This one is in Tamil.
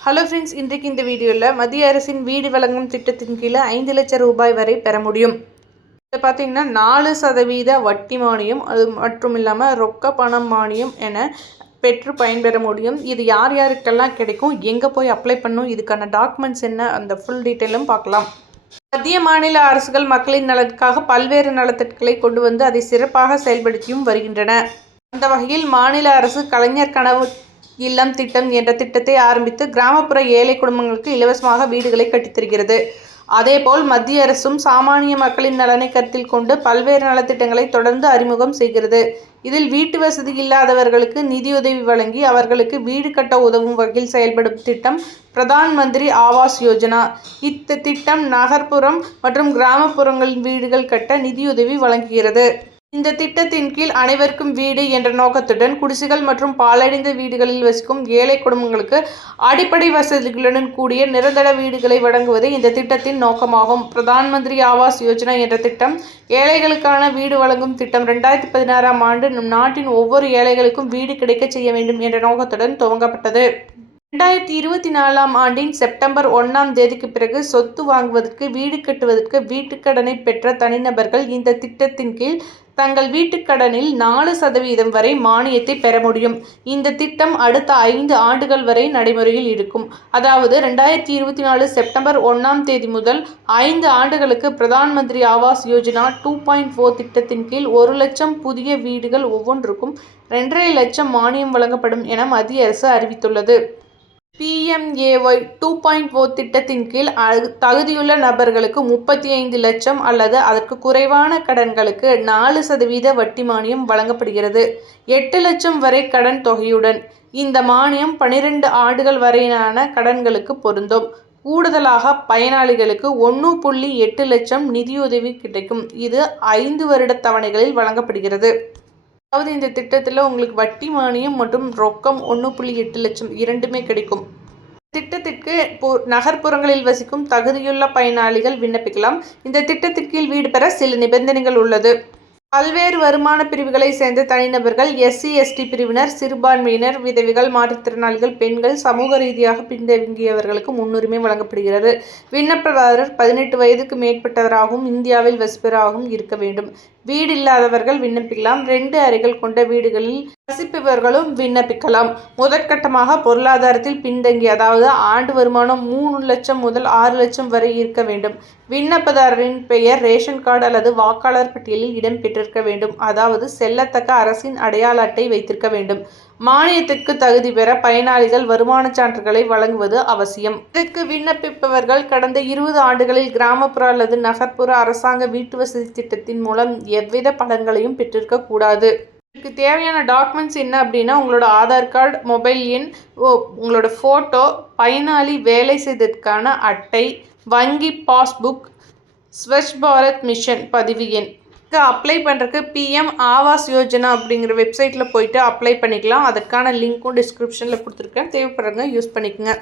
ஹலோ ஃப்ரெண்ட்ஸ் இன்றைக்கு இந்த வீடியோவில் மத்திய அரசின் வீடு வழங்கும் திட்டத்தின் கீழே ஐந்து லட்சம் ரூபாய் வரை பெற முடியும். இதை பார்த்தீங்கன்னா நாலு சதவீத வட்டி மானியம் அது மட்டும் இல்லாமல் ரொக்க பணம் மானியம் என பெற்று பயன்பெற முடியும். இது யார் யாருக்கெல்லாம் கிடைக்கும் எங்கே போய் அப்ளை பண்ணும் இதுக்கான டாக்குமெண்ட்ஸ் என்ன அந்த ஃபுல் டீட்டெயிலும் பார்க்கலாம் மத்திய மாநில அரசுகள் மக்களின் நலனுக்காக பல்வேறு நலத்திட்டங்களை கொண்டு வந்து அதை சிறப்பாக செயல்படுத்தியும் வருகின்றன. அந்த வகையில் மாநில அரசு கலைஞர் கனவு இல்லம் திட்டம் என்ற திட்டத்தை ஆரம்பித்து கிராமப்புற ஏழை குடும்பங்களுக்கு இலவசமாக வீடுகளை கட்டித்தருகிறது அதேபோல் மத்திய அரசும் சாமானிய மக்களின் நலனை கருத்தில் கொண்டு பல்வேறு நலத்திட்டங்களை தொடர்ந்து அறிமுகம் செய்கிறது. இதில் வீட்டு வசதி இல்லாதவர்களுக்கு நிதியுதவி வழங்கி அவர்களுக்கு வீடு கட்ட உதவும் வகையில் செயல்படும் திட்டம் பிரதான் மந்திரி ஆவாஸ் யோஜனா. இத்த திட்டம் நகர்ப்புறம் மற்றும் கிராமப்புறங்களின் வீடுகள் கட்ட நிதியுதவி வழங்குகிறது. இந்த திட்டத்தின் கீழ் அனைவருக்கும் வீடு என்ற நோக்கத்துடன் குடிசைகள் மற்றும் பாழடைந்த வீடுகளில் வசிக்கும் ஏழை குடும்பங்களுக்கு அடிப்படை வசதிகளுடன் கூடிய நிரந்தர வீடுகளை வழங்குவது இந்த திட்டத்தின் நோக்கமாகும். பிரதான் மந்திரி ஆவாஸ் யோஜனா என்ற திட்டம் ஏழைகளுக்கான வீடு வழங்கும் திட்டம் ரெண்டாயிரத்தி பதினாறாம் ஆண்டு நம் நாட்டின் ஒவ்வொரு ஏழைகளுக்கும் வீடு கிடைக்க செய்ய வேண்டும் என்ற நோக்கத்துடன் துவங்கப்பட்டது. ரெண்டாயிரத்தி இருபத்தி நாலாம் ஆண்டின் செப்டம்பர் ஒன்றாம் தேதிக்கு பிறகு சொத்து வாங்குவதற்கு வீடு கட்டுவதற்கு வீட்டுக்கடனை பெற்ற தனிநபர்கள் இந்த திட்டத்தின் கீழ் தங்கள் வீட்டுக்கடனில் நாலு சதவீதம் வரை மானியத்தை பெற முடியும். இந்த திட்டம் அடுத்த ஐந்து ஆண்டுகள் வரை நடைமுறையில் இருக்கும். அதாவது ரெண்டாயிரத்தி இருபத்தி நாலு செப்டம்பர் ஒன்றாம் தேதி முதல் ஐந்து ஆண்டுகளுக்கு Pradhan Mantri Awas Yojana two point four திட்டத்தின் கீழ் ஒரு லட்சம் புதிய வீடுகள் ஒவ்வொன்றுக்கும் ரெண்டரை லட்சம் மானியம் வழங்கப்படும் என மத்திய அரசு அறிவித்துள்ளது. பிஎம்ஏஒய் டூ பாயிண்ட் ஓ திட்டத்தின் கீழ் தகுதியுள்ள நபர்களுக்கு முப்பத்தி ஐந்து லட்சம் அல்லது அதற்கு குறைவான கடன்களுக்கு நாலு சதவீத வட்டி மானியம் வழங்கப்படுகிறது. எட்டு லட்சம் வரை கடன் தொகையுடன் இந்த மானியம் பனிரெண்டு ஆண்டுகள் வரையிலான கடன்களுக்கு பொருந்தும். கூடுதலாக பயனாளிகளுக்கு ஒன்று புள்ளி எட்டு லட்சம் நிதியுதவி கிடைக்கும். இது ஐந்து வருட தவணைகளில் வழங்கப்படுகிறது. அதாவது இந்த திட்டத்தில் உங்களுக்கு வட்டி மானியம் மற்றும் ரொக்கம் ஒன்று புள்ளி எட்டு லட்சம் இரண்டுமே கிடைக்கும். திட்டத்திற்கு நகர்ப்புறங்களில் வசிக்கும் தகுதியுள்ள பயனாளிகள் விண்ணப்பிக்கலாம். இந்த திட்டத்தின் கீழ் வீடு பெற சில நிபந்தனைகள் உள்ளது. பல்வேறு வருமான பிரிவுகளை சேர்ந்த தனிநபர்கள் எஸ்சி எஸ்டி பிரிவினர் சிறுபான்மையினர் விதவிகள் மாற்றுத்திறனாளிகள் பெண்கள் சமூக ரீதியாக பின்தங்கியவர்களுக்கு முன்னுரிமை வழங்கப்படுகிறது. விண்ணப்பதாரர் பதினெட்டு வயதுக்கு மேற்பட்டவராகவும் இந்தியாவில் வசிப்பவராகவும் இருக்க வேண்டும். வீடு இல்லாதவர்கள் விண்ணப்பிக்கலாம். ரெண்டு அறைகள் கொண்ட வீடுகளில் வசிப்பவர்களும் விண்ணப்பிக்கலாம். முதற்கட்டமாக பொருளாதாரத்தில் பின்தங்கி அதாவது ஆண்டு வருமானம் மூணு லட்சம் முதல் ஆறு லட்சம் வரை இருக்க வேண்டும். விண்ணப்பதாரரின் பெயர் ரேஷன் கார்டு அல்லது வாக்காளர் பட்டியலில் இடம்பெற்றிருக்க வேண்டும். அதாவது செல்லத்தக்க அரசின் அடையாள அட்டை வைத்திருக்க வேண்டும். மானியத்திற்கு தகுதி பெற பயனாளிகள் வருமான சான்றுகளை வழங்குவது அவசியம். இதற்கு விண்ணப்பிப்பவர்கள் கடந்த இருபது ஆண்டுகளில் கிராமப்புற அல்லது நகர்ப்புற அரசாங்க வீட்டு வசதி திட்டத்தின் மூலம் எவ்வித பலன்களையும் பெற்றிருக்க கூடாது. இதுக்கு தேவையான டாக்குமெண்ட்ஸ் என்ன அப்படின்னா உங்களோட ஆதார் கார்டு மொபைல் எண் உங்களோட ஃபோட்டோ பயனாளி வேலை செய்ததற்கான அட்டை வங்கி பாஸ்புக் ஸ்வச் பாரத் மிஷன் பதிவு எண். அப்ளை பண்ணுறக்கு பிஎம் ஆவாஸ் யோஜனா அப்படிங்கிற வெப்சைட்டில் போயிட்டு அப்ளை பண்ணிக்கலாம். அதுக்கான லிங்க்கும் டிஸ்கிரிப்ஷனில் கொடுத்துருக்கேன். தேவைப்படுறவங்க யூஸ் பண்ணிக்கோங்க.